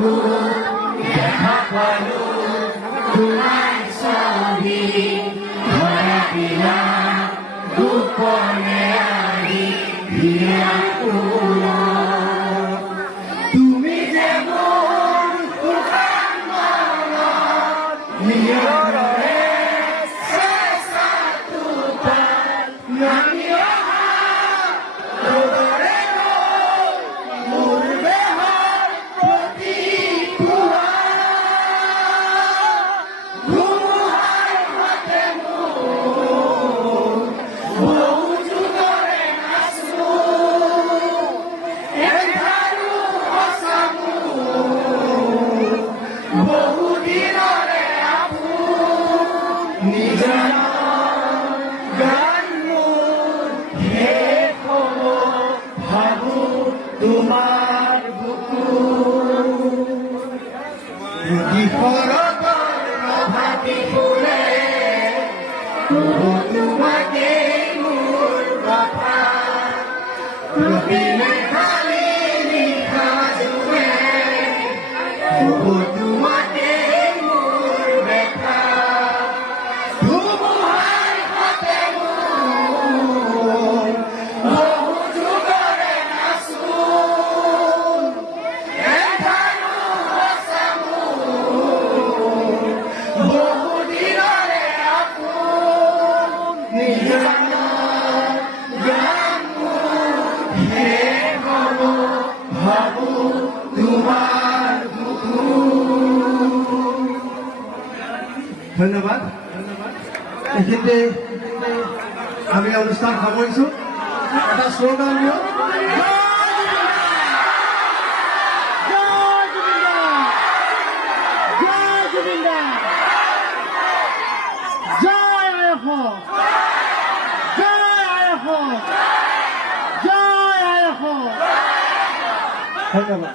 দেখা পালো তোমাৰ ছবি ধৰা দিলাম গোপনে আনি দিয়া তুমি যে মোৰ সুখান মনত নিয়ৰে চেষ্টা তুপাল নামি অহা ৰ'দৰে মোৰ দেহৰ প্ৰতি পুৱা ধুমুহাৰ সতে মোৰ বহু যুগৰে নাচো এধাৰো সঁচা মোৰ বহু দিনৰে আপোন নিজৰ গান মোৰ শেষ হ'ব ভাবো তোমাৰ বুকুত প্ৰতি শৰতৰ প্ৰভাতী ফুলে তবু তোমাকেই মোৰ কথা প্ৰতি মেঘালী নিশা জোৰে তবু তোমাকেই মোৰ দেখা ধুমুহাৰ সতে মোৰ বহু যুগৰে নাচোন এধাৰো সঁচা মোৰ বহু দিনৰে আপোন নিজৰ গান মোৰ শেষ হ'ব ভাবো তোমাৰ বুকুত। ধন্যবাদ। এইখিনিতে আমি অনুষ্ঠান সামৰিছোঁ। এটা শ্লোগান দিয়ক। ধন্যবাদ।